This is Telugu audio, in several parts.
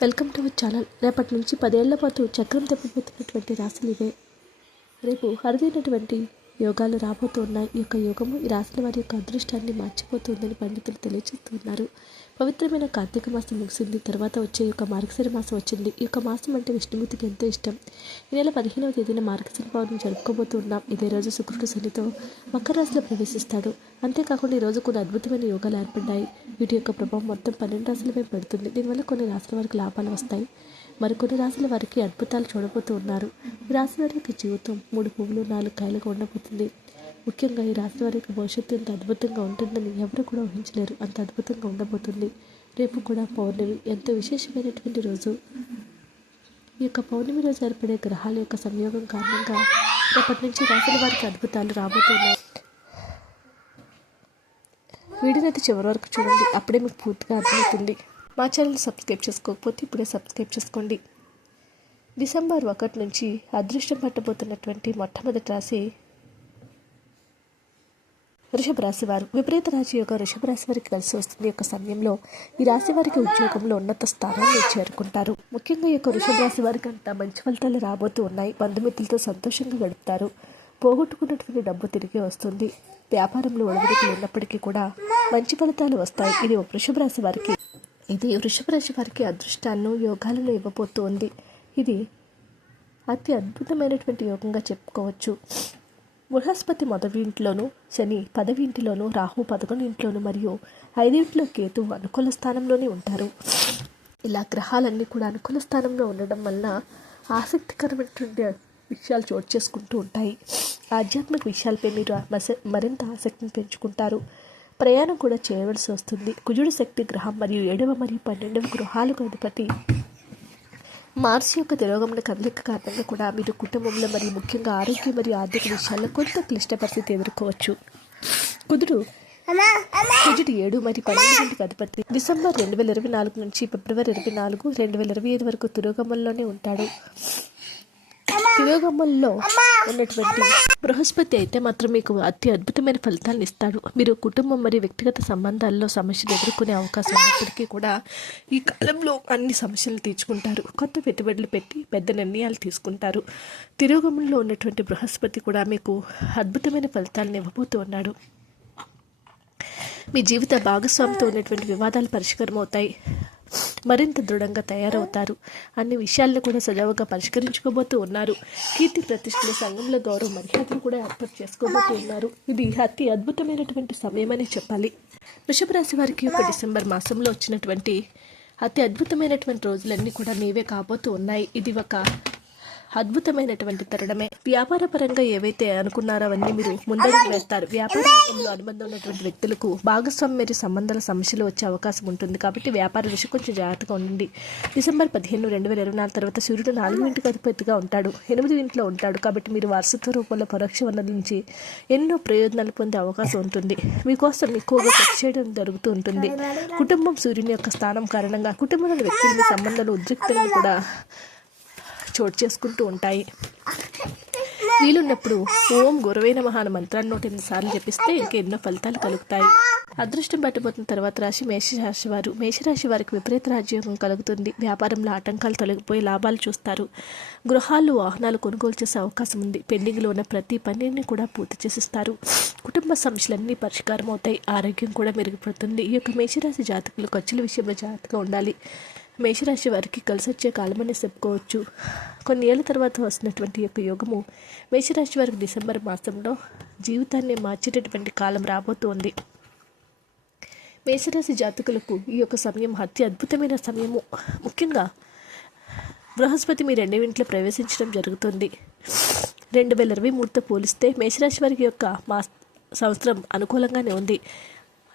Welcome to our channel. రేపటి నుంచి పదేళ్ళ పాటు చక్రం తప్పిపోతున్నటువంటి రాశులు ఇవే రేపు అరుదైనటువంటి యోగాలు రాబోతున్నాయి. ఈ యొక్క యోగము ఈ రాసిన వారి యొక్క అదృష్టాన్ని మార్చిపోతుందని పండితులు తెలియజేస్తున్నారు. పవిత్రమైన కార్తీక మాసం ముగిసింది. తర్వాత వచ్చే యొక్క మార్గశిర మాసం వచ్చింది. ఈ యొక్క మాసం అంటే విష్ణుమూర్తికి ఎంతో ఇష్టం. ఈ నెల పదిహేనవ తేదీన మార్గశిర పౌర్ణమి జరుపుకోబోతున్నాం. ఇదే రోజు శుక్రుడు శనితో మకర రాశిలో ప్రవేశిస్తాడు. అంతేకాకుండా ఈ రోజు కొన్ని అద్భుతమైన యోగాలు ఏర్పడ్డాయి. వీటి యొక్క ప్రభావం మొత్తం పన్నెండు రాశులపై పడుతుంది. దీనివల్ల కొన్ని రాశుల వారికి లాభాలు వస్తాయి. మరికొన్ని రాశుల వారికి అద్భుతాలు చూడబోతూ ఉన్నారు. ఈ రాసిన వారి యొక్క జీవితం మూడు పువ్వులు నాలుగు కాయలుగా ఉండబోతుంది ముఖ్యంగా ఈ రాసిన వారి యొక్క భవిష్యత్తు ఎంత అద్భుతంగా ఉంటుందని ఎవరు కూడా ఊహించలేరు. అంత అద్భుతంగా ఉండబోతుంది. రేపు కూడా పౌర్ణమి. ఎంతో విశేషమైనటువంటి రోజు. ఈ యొక్క పౌర్ణమిలో రోజు గ్రహాల యొక్క సంయోగం కారణంగా రేపటి నుంచి రాసిన వారికి అద్భుతాలు రాబోతున్నాయి. వీడియోని అయితే చివరి వరకు చూడండి. అప్పుడే మీకు పూర్తిగా అర్థమవుతుంది. మా ఛానల్ సబ్స్క్రైబ్ చేసుకోకపోతే ఇప్పుడే సబ్స్క్రైబ్ చేసుకోండి. డిసెంబర్ ఒకటి నుంచి అదృష్టం పట్టబోతున్నటువంటి మొట్టమొదటి రాశి వృషభ రాశి వారు. విపరీత రాశి యొక్క వృషభ రాశి వారికి కలిసి వస్తుంది యొక్క సమయంలో ఈ రాశి వారికి ఉద్యోగంలో ఉన్నత స్థానాన్ని చేరుకుంటారు. ముఖ్యంగా ఈ యొక్క వృషభ రాశి వారికి అంత మంచి ఫలితాలు రాబోతూ ఉన్నాయి. బంధుమిత్రులతో సంతోషంగా గడుపుతారు. పోగొట్టుకున్నటువంటి డబ్బు తిరిగి వస్తుంది. వ్యాపారంలో ఒడిదుడుకులు ఉన్నప్పటికీ కూడా మంచి ఫలితాలు వస్తాయి. ఇది వృషభ రాశి వారికి ఇది వృషభ రాశి వారికి అదృష్టాన్ని యోగాలను ఇవ్వబోతోంది. ఇది అతి అద్భుతమైనటువంటి యోగంగా చెప్పుకోవచ్చు. బృహస్పతి మొదటి ఇంట్లోనూ శని పదవి ఇంటిలోనూ రాహు పదకొండు ఇంట్లోనూ మరియు ఐదింట్లో కేతు అనుకూల స్థానంలోనే ఉంటారు. ఇలా గ్రహాలన్నీ కూడా అనుకూల స్థానంలో ఉండడం వలన ఆసక్తికరమైనటువంటి విషయాలు చోటు చేసుకుంటూ ఉంటాయి. ఆధ్యాత్మిక విషయాలపై మీరు మస- మరింత ఆసక్తిని పెంచుకుంటారు. ప్రయాణం కూడా చేయవలసి వస్తుంది. కుజుడు శక్తి గ్రహం మరియు ఏడవ మరియు పన్నెండవ గృహాలకు అధిపతి. మార్స్ యొక్క తిరోగమన కదలిక కారణంగా కూడా మీరు కుటుంబంలో మరియు ముఖ్యంగా ఆరోగ్య మరియు ఆర్థిక విషయాల్లో కొంత క్లిష్ట పరిస్థితి ఎదుర్కోవచ్చు. కుదురు కుజుడు ఏడు మరియు పన్నెండు గంటలకు అధిపతి. డిసెంబర్ రెండు వేల ఇరవై నాలుగు నుంచి ఫిబ్రవరి ఇరవై నాలుగు రెండు వేల ఇరవై ఐదు వరకు తిరోగమనలోనే ఉంటాడు. తిరోగమనంలో ఉన్నటువంటి బృహస్పతి అయితే మాత్రం మీకు అతి అద్భుతమైన ఫలితాలను ఇస్తాడు. మీరు కుటుంబం మరియు వ్యక్తిగత సంబంధాల్లో సమస్యలు ఎదుర్కొనే అవకాశం ఉన్నప్పటికీ కూడా ఈ కాలంలో అన్ని సమస్యలు తీర్చుకుంటారు. కొత్త పెట్టుబడులు పెట్టి పెద్ద నిర్ణయాలు తీసుకుంటారు. తిరోగమనంలో ఉన్నటువంటి బృహస్పతి కూడా మీకు అద్భుతమైన ఫలితాలను ఇవ్వబోతూ ఉన్నాడు. మీ జీవిత భాగస్వామితో ఉన్నటువంటి వివాదాలు పరిష్కారం అవుతాయి మరింత దృఢంగా తయారవుతారు. అన్ని విషయాలను కూడా సజావుగా పరిష్కరించుకోబోతూ ఉన్నారు. కీర్తి ప్రతిష్టల సంఘంలో గౌరవ మర్యాదలు కూడా ఏర్పాటు చేసుకోబోతూ ఉన్నారు. ఇది అతి అద్భుతమైనటువంటి సమయమని చెప్పాలి. వృషభ రాశి వారికి ఒక డిసెంబర్ మాసంలో వచ్చినటువంటి అతి అద్భుతమైనటువంటి రోజులన్నీ కూడా మీవే కాబోతూ ఉన్నాయి. ఇది ఒక అద్భుతమైనటువంటి తరుణమే. వ్యాపార పరంగా ఏవైతే అనుకున్నారో అవన్నీ మీరు ముందడుగు వేస్తారు. వ్యాపార రంగంలో అనుబంధం ఉన్నటువంటి వ్యక్తులకు భాగస్వామ్య సంబంధాల సమస్యలు వచ్చే అవకాశం ఉంటుంది కాబట్టి వ్యాపార విషయం కొంచెం జాగ్రత్తగా ఉండండి. డిసెంబర్ పదిహేను రెండు వేల ఇరవై నాలుగు తర్వాత సూర్యుడు నాలుగు ఇంటికి అధిపతిగా ఉంటాడు. ఎనిమిది ఇంట్లో ఉంటాడు కాబట్టి మీరు వారసత్వ రూపంలో పరోక్ష వనరుల నుంచి ఎన్నో ప్రయోజనాలు పొందే అవకాశం ఉంటుంది. మీకోసం ఎక్కువగా ఖర్చు చేయడం జరుగుతూ ఉంటుంది. కుటుంబం సూర్యుని యొక్క స్థానం కారణంగా కుటుంబంలోని వ్యక్తుల సంబంధాలు ఉద్రిక్తలను కూడా చోటు చేసుకుంటూ ఉంటాయి. వీలున్నప్పుడు ఓం గురవైన మహాన మంత్రాన్ని నూట ఎనిమిది సార్లు జపిస్తే ఇంకెన్నో ఫలితాలు కలుగుతాయి. అదృష్టం పట్టబోతున్న తర్వాత రాశి మేషరాశి వారు. మేషరాశి వారికి విపరీత రాజ్యోగం కలుగుతుంది. వ్యాపారంలో ఆటంకాలు తొలగిపోయి లాభాలు చూస్తారు. గృహాలు వాహనాలు కొనుగోలు చేసే అవకాశం ఉంది. పెండింగ్లో ఉన్న ప్రతి పనిని కూడా పూర్తి చేసిస్తారు. కుటుంబ సమస్యలన్నీ పరిష్కారం అవుతాయి ఆరోగ్యం కూడా మెరుగుపడుతుంది. ఈ యొక్క మేషరాశి జాతకులు ఖర్చుల విషయంలో జాగ్రత్తగా ఉండాలి. మేషరాశి వారికి కలిసి వచ్చే కాలమని చెప్పుకోవచ్చు. కొన్ని ఏళ్ళ తర్వాత వస్తున్నటువంటి యొక్క యోగము మేషరాశి వారికి డిసెంబర్ మాసంలో జీవితాన్ని మార్చేటటువంటి కాలం రాబోతోంది. మేషరాశి జాతకులకు ఈ యొక్క సమయం అతి అద్భుతమైన సమయము. ముఖ్యంగా బృహస్పతి మీ రెండవ ఇంట్లో ప్రవేశించడం జరుగుతుంది. రెండు వేల ఇరవై మూడుతో పోలిస్తే మేషరాశి వారికి యొక్క మా సంవత్సరం అనుకూలంగానే ఉంది.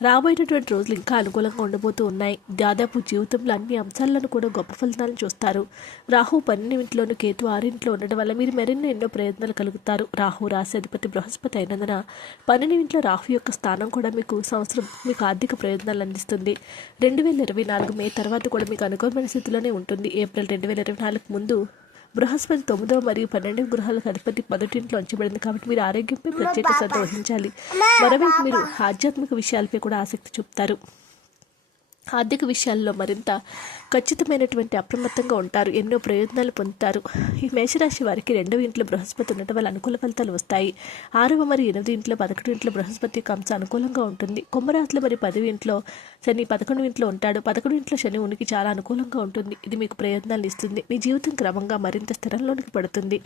రాబోయేటటువంటి రోజులు ఇంకా అనుకూలంగా ఉండబోతూ ఉన్నాయి. దాదాపు జీవితంలో అన్ని అంశాలను కూడా గొప్ప ఫలితాలను చూస్తారు. రాహు పన్నెండింట్లోనూ కేతు ఆరింట్లో ఉండడం వల్ల మీరు మరిన్ని ఎన్నో ప్రయత్నాలు కలుగుతారు. రాహు రాశి అధిపతి బృహస్పతి అయినందున పన్నెండింట్లో రాహు యొక్క స్థానం కూడా మీకు సంవత్సరం మీకు ఆర్థిక ప్రయోజనాలు అందిస్తుంది. రెండు వేల ఇరవై నాలుగు మే తర్వాత కూడా మీకు అనుకూలమైన స్థితిలోనే ఉంటుంది. ఏప్రిల్ రెండు వేల ఇరవై నాలుగు ముందు బృహస్పతి తొమ్మిదో మరియు పన్నెండవ గృహాలకు అధిపతి మొదటింట్లో ఉంచబడింది. కాబట్టి మీరు ఆరోగ్యంపై ప్రత్యేక శ్రద్ధ వహించాలి. మరోవైపు మీరు ఆధ్యాత్మిక విషయాలపై కూడా ఆసక్తి చూపుతారు. ఆర్థిక విషయాల్లో మరింత ఖచ్చితమైనటువంటి అప్రమత్తంగా ఉంటారు. ఎన్నో ప్రయోజనాలు పొందుతారు. ఈ మేషరాశి వారికి రెండవ ఇంట్లో బృహస్పతి ఉండటం వల్ల అనుకూల ఫలితాలు వస్తాయి. ఆరవ మరి ఎనిమిది ఇంట్లో పదకొండు ఇంట్లో బృహస్పతి యొక్క అంశం అనుకూలంగా ఉంటుంది. కుంభరాశిలో మరి పదవి ఇంట్లో శని పదకొండు ఇంట్లో ఉంటాడు. పదకొండు ఇంట్లో శని ఉనికి చాలా అనుకూలంగా ఉంటుంది. ఇది మీకు ప్రయోజనాలు ఇస్తుంది. మీ జీవితం క్రమంగా మరింత స్థిరంలోనికి పడుతుంది.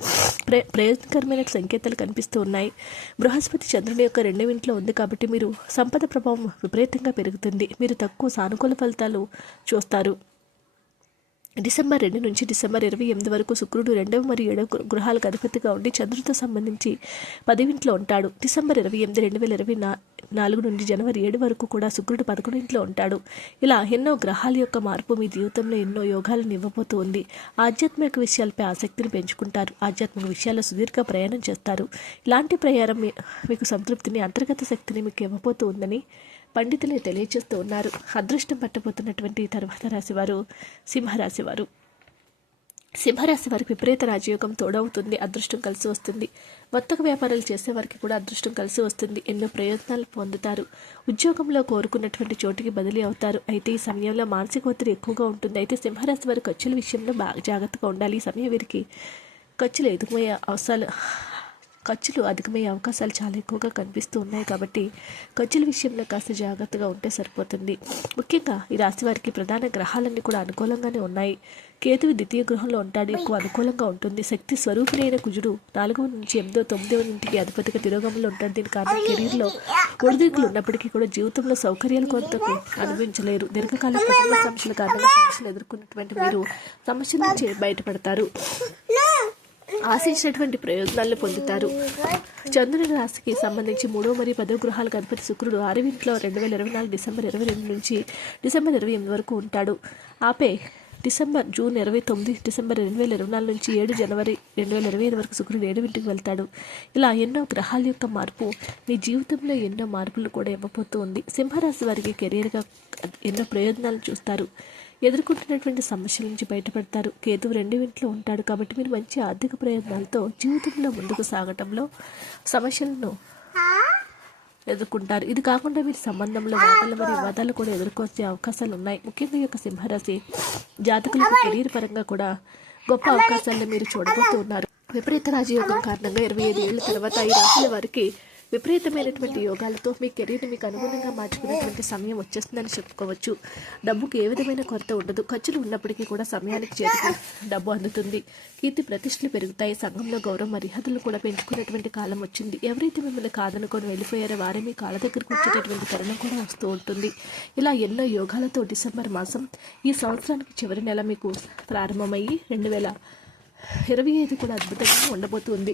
ప్ర ప్రయోజనకరమైన సంకేతాలు కనిపిస్తూ ఉన్నాయి. బృహస్పతి చంద్రుని యొక్క రెండవ ఇంట్లో ఉంది కాబట్టి మీరు సంపద ప్రభావం విపరీతంగా పెరుగుతుంది. మీరు తక్కువ సానుకూల ఫలితాలు చూస్తారు. డిసెంబర్ రెండు నుంచి డిసెంబర్ ఇరవై ఎనిమిది వరకు శుక్రుడు రెండవ మరియు ఏడవ గృహాలకు అధిపతిగా ఉండి చంద్రుడితో సంబంధించి పదివింట్లో ఉంటాడు. డిసెంబర్ ఇరవై ఎనిమిది రెండు వేల ఇరవై నా నాలుగు నుండి జనవరి ఏడు వరకు కూడా శుక్రుడు పదకొండింట్లో ఉంటాడు. ఇలా ఎన్నో గ్రహాల యొక్క మార్పు మీ జీవితంలో ఎన్నో యోగాలను ఇవ్వబోతూ ఉంది. ఆధ్యాత్మిక విషయాలపై ఆసక్తిని పెంచుకుంటారు. ఆధ్యాత్మిక విషయాల్లో సుదీర్ఘ ప్రయాణం చేస్తారు. ఇలాంటి ప్రయాణం మీకు సంతృప్తిని అంతర్గత శక్తిని మీకు ఇవ్వబోతూ ఉందని పండితులే తెలియజేస్తూ ఉన్నారు. అదృష్టం పట్టబోతున్నటువంటి తర్వాత రాశివారు సింహరాశివారు. సింహరాశి వారికి విపరీత రాజయోగం తోడవుతుంది అదృష్టం కలిసి వస్తుంది. వర్తక వ్యాపారాలు చేసే వారికి కూడా అదృష్టం కలిసి వస్తుంది. ఎన్నో ప్రయోజనాలు పొందుతారు. ఉద్యోగంలో కోరుకున్నటువంటి చోటికి బదిలీ అవుతారు. అయితే ఈ సమయంలో మానసిక ఒత్తిడి ఎక్కువగా ఉంటుంది. అయితే సింహరాశి వారి ఖర్చుల విషయంలో బాగా జాగ్రత్తగా ఉండాలి. ఈ సమయం వీరికి ఖర్చులు ఎదుగుమయ్యే అవసరాలు ఖర్చులు అధికమయ్యే అవకాశాలు చాలా ఎక్కువగా కనిపిస్తూ ఉన్నాయి కాబట్టి ఖర్చుల విషయంలో కాస్త జాగ్రత్తగా ఉంటే సరిపోతుంది. ముఖ్యంగా ఈ రాశి వారికి ప్రధాన గ్రహాలన్నీ కూడా అనుకూలంగానే ఉన్నాయి. కేతువు ద్వితీయ గృహంలో ఉంటాడు ఎక్కువ అనుకూలంగా ఉంటుంది. శక్తి స్వరూపుడైన కుజుడు నాలుగవ నుంచి ఎనిమిదో తొమ్మిదవ ఇంటికి అధిపతిగా తిరోగంలో ఉంటాడు. దీని కారణం కెరీర్లో ఒడిదిక్కులు ఉన్నప్పటికీ కూడా జీవితంలో సౌకర్యాలు కొంతకు అనుభవించలేరు. దీర్ఘకాల కుటుంబ సమస్యల కారణంగా సమస్యలు ఎదుర్కొన్నటువంటి మీరు సమస్యల నుంచి బయటపడతారు. ఆశించినటువంటి ప్రయోజనాలను పొందుతారు. చంద్రుని రాశికి సంబంధించి మూడో మరియు పదో గ్రహాలు గణపతి శుక్రుడు అరవింట్లో రెండు వేల ఇరవై నాలుగు డిసెంబర్ ఇరవై రెండు నుంచి డిసెంబర్ ఇరవై ఎనిమిది వరకు ఉంటాడు. ఆపే డిసెంబర్ జూన్ ఇరవై తొమ్మిది డిసెంబర్ రెండు వేల ఇరవై నాలుగు నుంచి ఏడు జనవరి రెండు వేల ఇరవై ఐదు వరకు శుక్రుడు ఏడు ఇంటికి వెళ్తాడు. ఇలా ఎన్నో గ్రహాల యొక్క మార్పు మీ జీవితంలో ఎన్నో మార్పులు కూడా ఇవ్వబోతూ ఉంది. సింహరాశి వారికి కెరీర్గా ఎన్నో ప్రయోజనాలు చూస్తారు. ఎదుర్కొంటున్నటువంటి సమస్యల నుంచి బయటపడతారు. కేతువు రెండు ఇంట్లో ఉంటాడు కాబట్టి మీరు మంచి ఆర్థిక ప్రయోజనాలతో జీవితంలో ముందుకు సాగటంలో సమస్యలను ఎదుర్కొంటారు. ఇది కాకుండా మీరు సంబంధంలో వాదనలు మరియు వాదాలు కూడా ఎదుర్కొచ్చే అవకాశాలు ఉన్నాయి. ముఖ్యంగా ఈ యొక్క సింహరాశి జాతకులకు కెరీర్ పరంగా కూడా గొప్ప అవకాశాలను మీరు చూడబోతున్నారు. విపరీత రాజయోగం కారణంగా ఇరవై ఐదు ఏళ్ళ తర్వాత ఈ రాశుల వారికి విపరీతమైనటువంటి యోగాలతో మీ కెరీర్ని మీకు అనుగుణంగా మార్చుకునేటువంటి సమయం వచ్చేస్తుందని చెప్పుకోవచ్చు. డబ్బుకి ఏ విధమైన కొరత ఉండదు. ఖర్చులు ఉన్నప్పటికీ కూడా సమయానికి చేతికి డబ్బు అందుతుంది. కీర్తి ప్రతిష్టలు పెరుగుతాయి. సంఘంలో గౌరవ మర్యాదలు కూడా పెంచుకునేటువంటి కాలం వచ్చింది. ఎవరైతే మిమ్మల్ని కాదనుకొని వెళ్ళిపోయారో వారే మీ కాళ్ళ దగ్గరకు వచ్చేటటువంటి తరుణం కూడా వస్తూ ఉంటుంది. ఇలా ఎన్నో యోగాలతో డిసెంబర్ మాసం ఈ సంవత్సరానికి చివరి నెల మీకు ప్రారంభమయ్యి రెండు వేల ఇరవై ఐదు కూడా అద్భుతంగా ఉండబోతుంది